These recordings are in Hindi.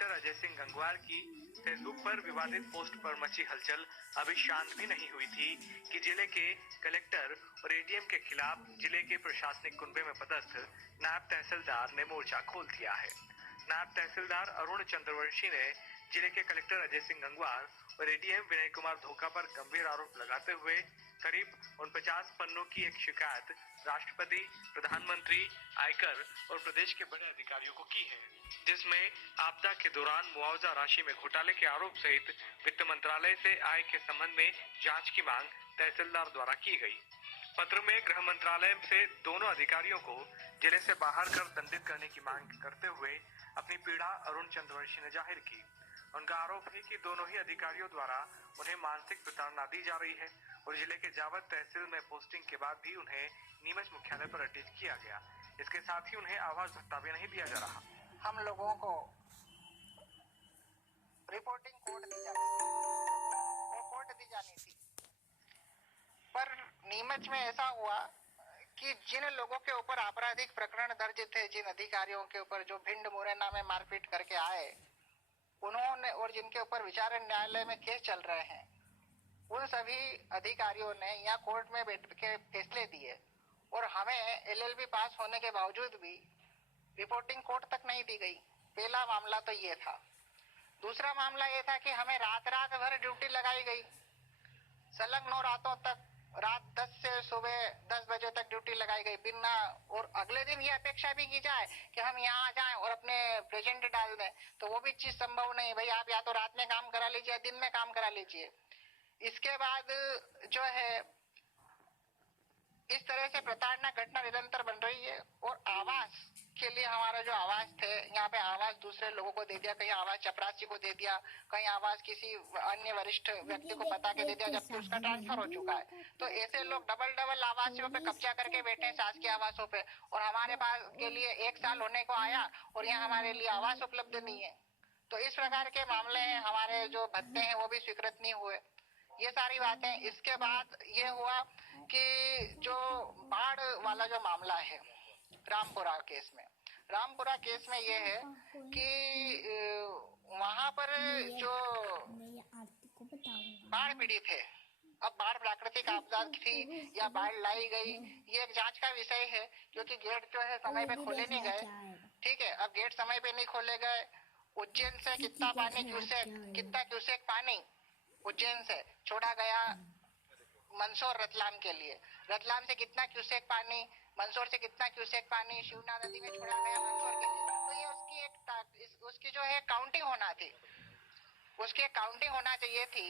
कलेक्टर अजय सिंह गंगवार की फेसबुक पर विवादित पोस्ट पर मची हलचल अभी शांत भी नहीं हुई थी कि जिले के कलेक्टर और एडीएम के खिलाफ जिले के प्रशासनिक कुनबे में पदस्थ नायब तहसीलदार ने मोर्चा खोल दिया है। नायब तहसीलदार अरुण चंद्रवंशी ने जिले के कलेक्टर अजय सिंह गंगवार और एडीएम विनय कुमार धोखा पर गंभीर आरोप लगाते हुए करीब 49 पन्नों की एक शिकायत राष्ट्रपति, प्रधानमंत्री, आयकर और प्रदेश के बड़े अधिकारियों को की है, जिसमें आपदा के दौरान मुआवजा राशि में घोटाले के आरोप सहित वित्त मंत्रालय से आय के संबंध में जांच की मांग तहसीलदार द्वारा की गई। पत्र में गृह मंत्रालय से दोनों अधिकारियों को जिले से बाहर कर दंडित करने की मांग करते हुए अपनी पीड़ा अरुण चंद्रवंशी ने जाहिर की। उनका आरोप है कि दोनों ही अधिकारियों द्वारा उन्हें मानसिक प्रताड़ना दी जा रही है और जिले के जावद तहसील में पोस्टिंग के बाद भी उन्हें नीमच मुख्यालय पर अटैच किया गया। इसके साथ ही उन्हें आवास भत्ता भी नहीं दिया जा रहा। हम लोगों को रिपोर्टिंग कोड दी जानी थी, वो कोड दी जानी थी, पर नीमच में ऐसा हुआ कि जिन लोगों के ऊपर आपराधिक प्रकरण दर्ज थे, जिन अधिकारियों के ऊपर जो भिंड मुरैना में मारपीट करके आए, उन्होंने और जिनके ऊपर विचारण न्यायालय में केस चल रहे हैं, उन सभी अधिकारियों ने यहाँ कोर्ट में बैठ के फैसले दिए और हमें एलएलबी पास होने के बावजूद भी रिपोर्टिंग कोर्ट तक नहीं दी गई। पहला मामला तो ये था। दूसरा मामला ये था कि हमें रात भर ड्यूटी लगाई गई, संलग्न रातों तक, रात 10 से सुबह 10 बजे तक ड्यूटी लगाई गई बिना, और अगले दिन ये अपेक्षा भी की जाए कि हम यहाँ आ जाएं और अपने प्रेजेंट डाल दें, तो वो भी चीज संभव नहीं। भाई आप या तो रात में काम करा लीजिए या दिन में काम करा लीजिए। इसके बाद जो है इस तरह से प्रताड़ना घटना निरंतर बन रही है। और आवास के लिए हमारा जो आवास थे, यहाँ पे आवास दूसरे लोगों को दे दिया, कहीं आवास चपरासी को दे दिया, कहीं आवास किसी अन्य वरिष्ठ व्यक्ति को पता के दे दिया, जबकि उसका ट्रांसफर हो चुका है। तो ऐसे लोग डबल आवासों पे कब्जा करके बैठे हैं, शासकीय आवासों पे, और हमारे पास के लिए 1 साल होने को आया और यहाँ हमारे लिए आवास उपलब्ध नहीं है। तो इस प्रकार के मामले हैं। हमारे जो भत्ते हैं वो भी स्वीकृत नहीं हुए, ये सारी बातें। इसके बाद ये हुआ कि जो बाढ़ वाला जो मामला है रामपुरा केस में ये है कि वहां पर जो बाढ़ पीड़ित है, अब बाढ़ प्राकृतिक आपदा थी या बाढ़ लाई गई, ये एक जांच का विषय है, क्योंकि गेट जो है समय पे खोले नहीं गए। ठीक है, अब गेट समय पे नहीं खोले गए। उज्जैन से कितना क्यूसेक पानी उज्जैन से छोड़ा गया मंदसौर रतलाम के लिए, रतलाम से कितना क्यूसेक पानी, मंदसौर से कितना क्यूसेक पानी शिवना नदी में छोड़ा गया मंदसौर के लिए। तो ये उसकी जो है काउंटिंग होना थी, उसकी काउंटिंग होना चाहिए थी।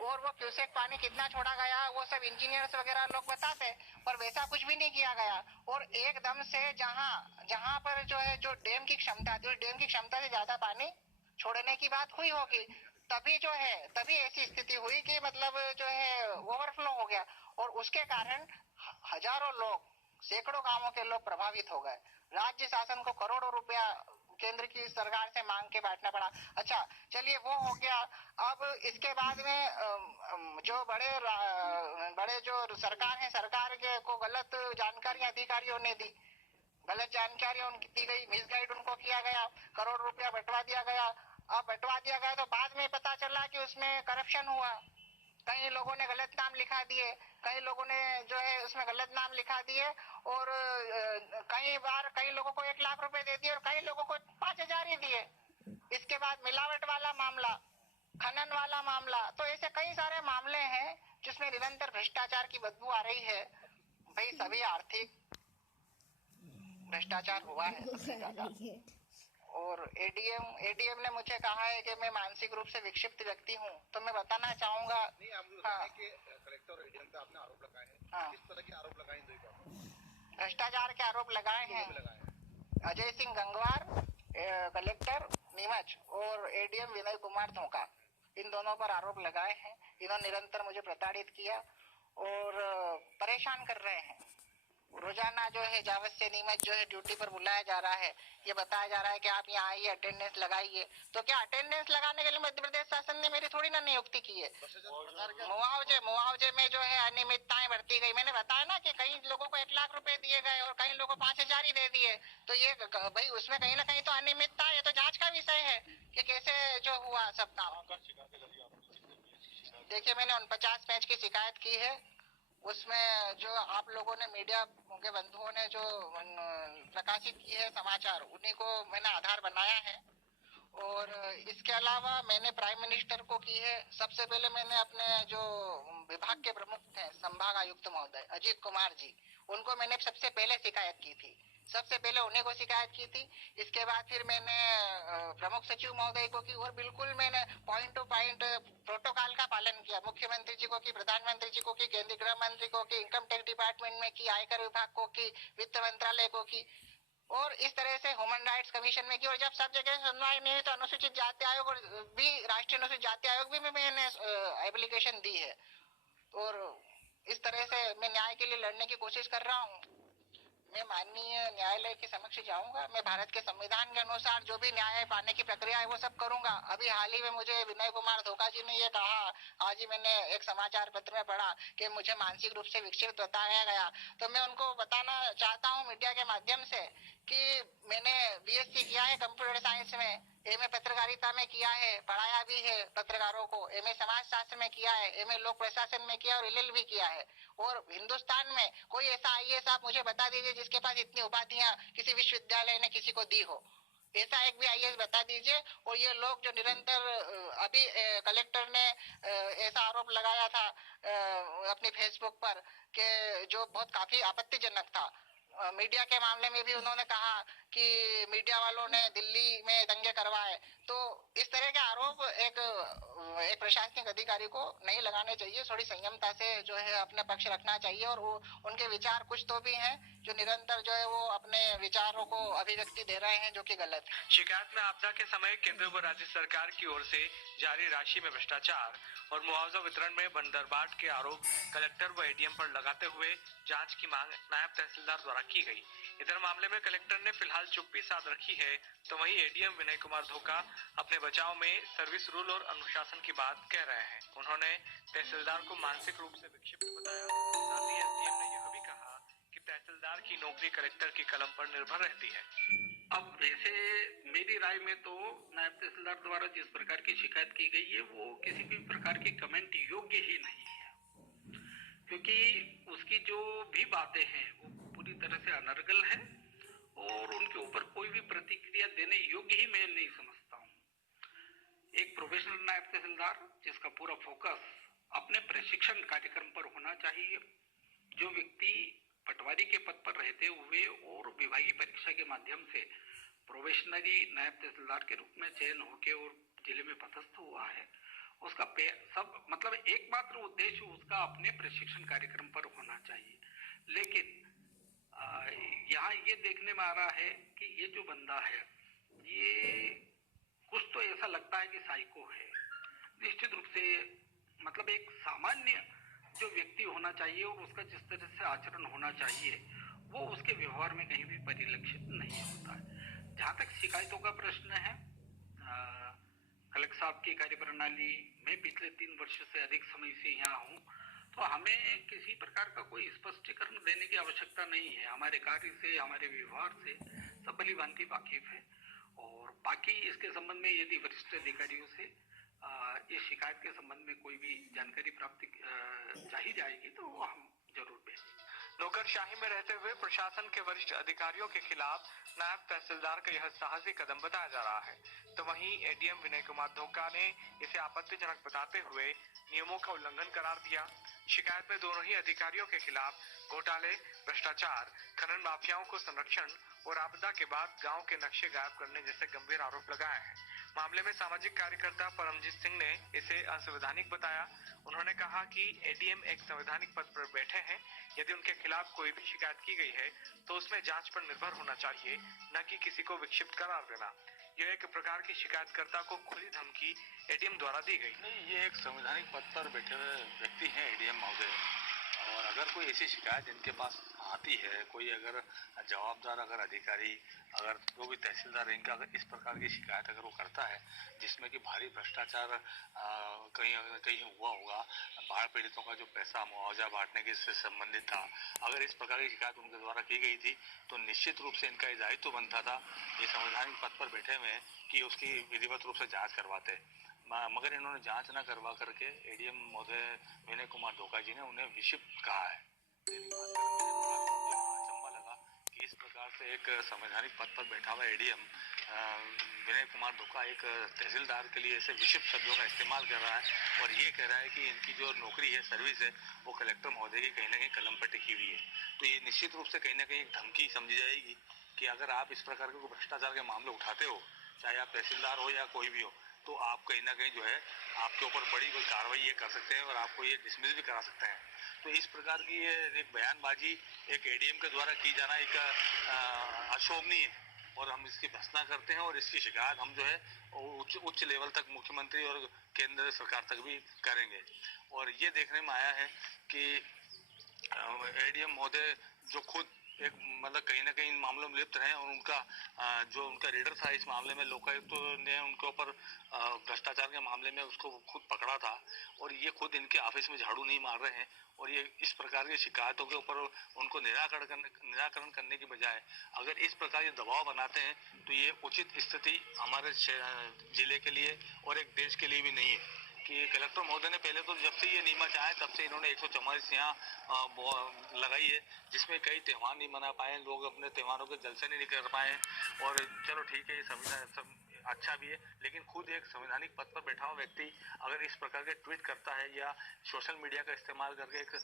और वो क्यूसेक पानी कितना छोड़ा गया वो सब इंजीनियर्स वगैरह लोग बताते, पर वैसा कुछ भी नहीं किया गया। और एकदम से जहाँ पर जो है जो डैम की क्षमता थी, उस डैम की क्षमता से ज्यादा पानी छोड़ने की बात हुई होगी, तभी ऐसी स्थिति हुई कि मतलब जो है ओवरफ्लो हो गया, और उसके कारण हजारों लोग, सैकड़ों गांवों के लोग प्रभावित हो गए। राज्य शासन को करोड़ों रुपया केंद्र की सरकार से मांग के बैठना पड़ा। अच्छा चलिए, वो हो गया। अब इसके बाद में जो बड़े जो सरकार है, सरकार के को गलत जानकारी अधिकारियों ने दी, गलत जानकारी उनकी दी गई, मिसगाइड उनको किया गया, करोड़ रुपया बंटवा दिया गया। अब बंटवा दिया गया तो बाद में पता चला कि उसमें करप्शन हुआ। कई लोगों ने गलत नाम लिखा दिए, कई लोगों ने जो है उसमें गलत नाम लिखा दिए, और कई बार कई लोगों को 1 लाख रुपए दे दिए और कई लोगों को 5,000 ही दिए। इसके बाद मिलावट वाला मामला, खनन वाला मामला, तो ऐसे कई सारे मामले हैं जिसमें निरंतर भ्रष्टाचार की बदबू आ रही है। भाई सभी आर्थिक भ्रष्टाचार हुआ है सबसे ज्यादा। और एडीएम ने मुझे कहा है कि मैं मानसिक रूप से विक्षिप्त व्यक्ति हूँ, तो मैं बताना चाहूंगा। कलेक्टर और एडीएम पे आपने आरोप लगाए हैं, किस तरह के आरोप लगाए हैं? भ्रष्टाचार के आरोप लगाए हैं। अजय सिंह गंगवार कलेक्टर नीमच और एडीएम विनय कुमार धोखा, इन दोनों पर आरोप लगाए हैं। इन्होंने निरंतर मुझे प्रताड़ित किया और परेशान कर रहे हैं। रोजाना जो है जावद से नीमच जो है ड्यूटी पर बुलाया जा रहा है, ये बताया जा रहा है कि आप यहाँ आइए, अटेंडेंस लगाइए। तो क्या अटेंडेंस लगाने के लिए मध्य प्रदेश शासन ने मेरी थोड़ी ना नियुक्ति की है। मुआवजे में जो है अनियमितताएं बढ़ती गई। मैंने बताया ना कि कई लोगों को 1 लाख रुपए दिए गए और कई लोगों को 5,000 ही दे दिए। तो ये भाई उसमें कहीं ना कहीं तो अनियमितता है, तो जांच का विषय है। कि कैसे जो हुआ सब काम। देखिए मैंने 49 पेज की शिकायत की है, उसमें जो आप लोगों ने मीडिया के बंधुओं ने जो प्रकाशित की है समाचार, उन्हीं को मैंने आधार बनाया है। और इसके अलावा मैंने प्राइम मिनिस्टर को की है। सबसे पहले मैंने अपने जो विभाग के प्रमुख थे संभाग आयुक्त महोदय अजीत कुमार जी, उनको मैंने सबसे पहले शिकायत की थी, सबसे पहले उन्हीं को शिकायत की थी। इसके बाद फिर मैंने प्रमुख सचिव महोदय को की, और बिल्कुल मैंने पॉइंट टू पॉइंट प्रोटोकॉल का पालन किया। मुख्यमंत्री जी को की, प्रधानमंत्री जी को की, केंद्रीय गृह मंत्री को की, इनकम टैक्स डिपार्टमेंट में की, आयकर विभाग को की, वित्त मंत्रालय को की, और इस तरह से ह्यूमन राइट्स कमीशन में की। और जब सब जगह सुनवाई नहीं हुई तो अनुसूचित जाति आयोग और भी, राष्ट्रीय अनुसूचित जाति आयोग भी में मैंने एप्लीकेशन दी है। और इस तरह से मैं न्याय के लिए लड़ने की कोशिश कर रहा हूँ। मैं माननीय न्यायालय के समक्ष जाऊंगा। मैं भारत के संविधान के अनुसार जो भी न्याय पाने की प्रक्रिया है वो सब करूंगा। अभी हाल ही में मुझे विनय कुमार धोखा जी ने ये कहा, आज ही मैंने एक समाचार पत्र में पढ़ा कि मुझे मानसिक रूप से विक्षिप्त बताया गया। तो मैं उनको बताना चाहता हूँ मीडिया के माध्यम से कि मैंने बीएससी किया है कंप्यूटर साइंस में, एमए पत्रकारिता में किया है, पढ़ाया भी है पत्रकारों को, एमए समाज शास्त्र में किया है, एमए लोक प्रशासन में किया और एलएलबी किया है। और हिंदुस्तान में कोई ऐसा आईएएस आप मुझे बता दीजिए जिसके पास इतनी उपाधियां किसी विश्वविद्यालय ने किसी को दी हो, ऐसा एक भी आईएएस बता दीजिए। और ये लोग जो निरंतर, अभी कलेक्टर ने ऐसा आरोप लगाया था अपनी फेसबुक पर कि जो बहुत काफी आपत्तिजनक था। मीडिया के मामले में भी उन्होंने कहा कि मीडिया वालों ने दिल्ली में दंगे करवाए। तो इस तरह के आरोप एक प्रशासनिक अधिकारी को नहीं लगाने चाहिए। थोड़ी संयमता से जो है अपने पक्ष रखना चाहिए। और वो उनके विचार कुछ तो भी हैं जो निरंतर जो है वो अपने विचारों को अभिव्यक्ति दे रहे हैं, जो कि गलत है। शिकायत में आपदा के समय केंद्र व राज्य सरकार की ओर से जारी राशि में भ्रष्टाचार और मुआवजा वितरण में बंदरबाट के आरोप कलेक्टर व एडीएम पर लगाते हुए जांच की मांग नायब तहसीलदार द्वारा की गई। इधर मामले में कलेक्टर ने फिलहाल चुप्पी साध रखी है, तो वहीं एडीएम विनय कुमार धोखा अपने बचाव में सर्विस रूल और अनुशासन की बात कह रहे हैं। उन्होंने तहसीलदार को मानसिक रूप से विक्षिप्त बताया। साथ ही एसडीएम ने यह भी कहा कि तहसीलदार की नौकरी कलेक्टर की कलम पर निर्भर रहती है। अब वैसे मेरी राय में तो नायब तहसीलदार द्वारा जिस प्रकार की शिकायत की गई है वो किसी भी प्रकार की कमेंट योग्य ही नहीं है, क्योंकि उसकी जो भी बातें हैं वो पूरी तरह से अनर्गल है और उनके ऊपर कोई भी प्रतिक्रिया देने योग्य ही मैं नहीं समझता हूँ। एक प्रोफेशनल नायब तहसीलदार जिसका पूरा फोकस अपने प्रशिक्षण कार्यक्रम पर होना चाहिए, जो व्यक्ति पटवारी के पद पर रहते हुए और विभागीय परीक्षा के माध्यम से प्रोबेशनरी नायब तहसीलदार के रूप में चयन होके और जिले में पदस्थ हुआ है, उसका सब मतलब एकमात्र उद्देश्य उसका अपने प्रशिक्षण कार्यक्रम पर होना चाहिए। लेकिन यहाँ ये देखने में आ रहा है कि ये जो बंदा है ये कुछ तो ऐसा लगता है कि साइको है। निश्चित रूप से मतलब एक सामान्य जो व्यक्ति होना चाहिए और उसका जिस तरह से आचरण होना चाहिए वो उसके व्यवहार में कहीं भी परिलक्षित नहीं होता है। जहाँ तक शिकायतों का प्रश्न है, कलेक्टर साहब की कार्यप्रणाली में पिछले 3 वर्ष से अधिक समय से यहाँ हूँ, तो हमें किसी प्रकार का कोई स्पष्टीकरण देने की आवश्यकता नहीं है। हमारे कार्य से, हमारे व्यवहार से सब भली भांति वाकिफ है। और बाकी इसके संबंध में यदि वरिष्ठ अधिकारियों से इस शिकायत के संबंध में कोई भी जानकारी प्राप्त चाही जाएगी तो हम जरूर भेजेंगे। नौकरशाही में रहते हुए प्रशासन के वरिष्ठ अधिकारियों के खिलाफ नायब तहसीलदार का यह साहसी कदम बताया जा रहा है, तो वहीं एडीएम विनय कुमार धोखा ने इसे आपत्तिजनक बताते हुए नियमों का उल्लंघन करार दिया। शिकायत में दोनों ही अधिकारियों के खिलाफ घोटाले, भ्रष्टाचार, खनन माफियाओं को संरक्षण और आपदा के बाद गांव के नक्शे गायब करने जैसे गंभीर आरोप लगाए हैं। मामले में सामाजिक कार्यकर्ता परमजीत सिंह ने इसे असंवैधानिक बताया। उन्होंने कहा कि एडीएम एक संवैधानिक पद पर बैठे हैं, यदि उनके खिलाफ कोई भी शिकायत की गई है तो उसमें जांच पर निर्भर होना चाहिए, न कि किसी को विक्षिप्त करार देना। यह एक प्रकार की शिकायतकर्ता को खुली धमकी एडीएम द्वारा दी गई। नहीं, ये एक संवैधानिक पद पर बैठे हुए व्यक्ति हैं एडीएम महोदय, और अगर कोई ऐसी शिकायत इनके पास आती है, कोई अगर जवाबदार अगर अधिकारी अगर जो भी तहसीलदार इनका अगर इस प्रकार की शिकायत अगर वो करता है जिसमें कि भारी भ्रष्टाचार कहीं कहीं हुआ होगा, बाढ़ पीड़ितों का जो पैसा मुआवजा बांटने के से संबंधित था, अगर इस प्रकार की शिकायत उनके द्वारा की गई थी तो निश्चित रूप से इनका ये दायित्व बनता था, ये संवैधानिक पद पर बैठे हुए हैं, कि उसकी विधिवत रूप से जांच करवाते। मगर इन्होंने जांच न करवा करके एडीएम महोदय विनय कुमार धोखा जी ने उन्हें विक्षिप्त कहा है। अचंभा लगा कि इस प्रकार से एक संवैधानिक पद पर बैठा हुआ एडीएम विनय कुमार धोखा एक तहसीलदार के लिए ऐसे विक्षिप्त शब्दों का इस्तेमाल कर रहा है और ये कह रहा है कि इनकी जो नौकरी है, सर्विस है, वो कलेक्टर महोदय की कहीं ना कहीं कलम पर टिकी हुई है। तो ये निश्चित रूप से कहीं ना कहीं एक धमकी समझी जाएगी कि अगर आप इस प्रकार के भ्रष्टाचार के मामले उठाते हो, चाहे आप तहसीलदार हो या कोई भी हो, तो आप कहीं ना कहीं जो है आपके ऊपर बड़ी कोई कार्रवाई ये कर सकते हैं और आपको ये डिसमिस भी करा सकते हैं। तो इस प्रकार की ये एक बयानबाजी एक एडीएम के द्वारा की जाना एक अशोभनीय है और हम इसकी भर्त्सना करते हैं और इसकी शिकायत हम जो है उच्च लेवल तक मुख्यमंत्री और केंद्र सरकार तक भी करेंगे। और ये देखने में आया है कि एडीएम महोदय जो खुद एक मतलब कहीं ना कहीं इन मामलों में लिप्त रहे और उनका जो उनका रीडर था इस मामले में, लोकायुक्त ने उनके ऊपर भ्रष्टाचार के मामले में उसको खुद पकड़ा था और ये खुद इनके ऑफिस में झाड़ू नहीं मार रहे हैं और ये इस प्रकार की शिकायतों के ऊपर उनको निराकरण करने की बजाय अगर इस प्रकार के दबाव बनाते हैं तो ये उचित स्थिति हमारे जिले के लिए और एक देश के लिए भी नहीं है। कि कलेक्टर महोदय ने पहले तो जब से ये नीमच आए तब से इन्होंने 144 यहाँ लगाई है, जिसमें कई त्यौहार नहीं मना पाए, लोग अपने त्योहारों के जलसे नहीं कर पाए। और चलो ठीक है, ये संविधान सब अच्छा भी है, लेकिन खुद एक संवैधानिक पद पर बैठा हुआ व्यक्ति अगर इस प्रकार के ट्वीट करता है या सोशल मीडिया का इस्तेमाल करके एक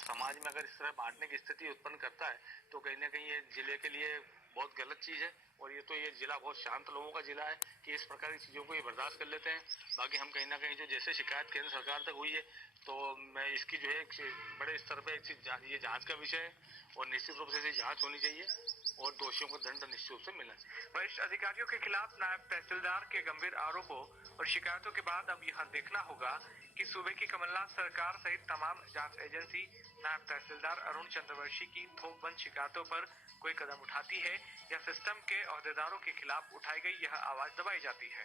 समाज में अगर इस तरह बांटने की स्थिति उत्पन्न करता है तो कहीं ना कहीं ये जिले के लिए बहुत गलत चीज है। और ये जिला बहुत शांत लोगों का जिला है कि इस प्रकार की चीजों को ये बर्दाश्त कर लेते हैं। बाकी हम कहीं ना कहीं जो जैसे शिकायत केंद्र सरकार तक हुई है तो मैं इसकी जो है बड़े स्तर पे ये जांच का विषय है और निश्चित रूप से जांच होनी चाहिए और दोषियों को दंड निश्चित रूप से मिलना चाहिए। वरिष्ठ अधिकारियों के खिलाफ नायब तहसीलदार के गंभीर आरोपों और शिकायतों के बाद अब यह देखना होगा कि सूबे की कमलनाथ सरकार सहित तमाम जांच एजेंसी नायब तहसीलदार अरुण चंद्रवंशी की थोकबंद शिकायतों पर कोई कदम उठाती है या सिस्टम के ओहदेदारों के खिलाफ उठाई गई यह आवाज दबाई जाती है।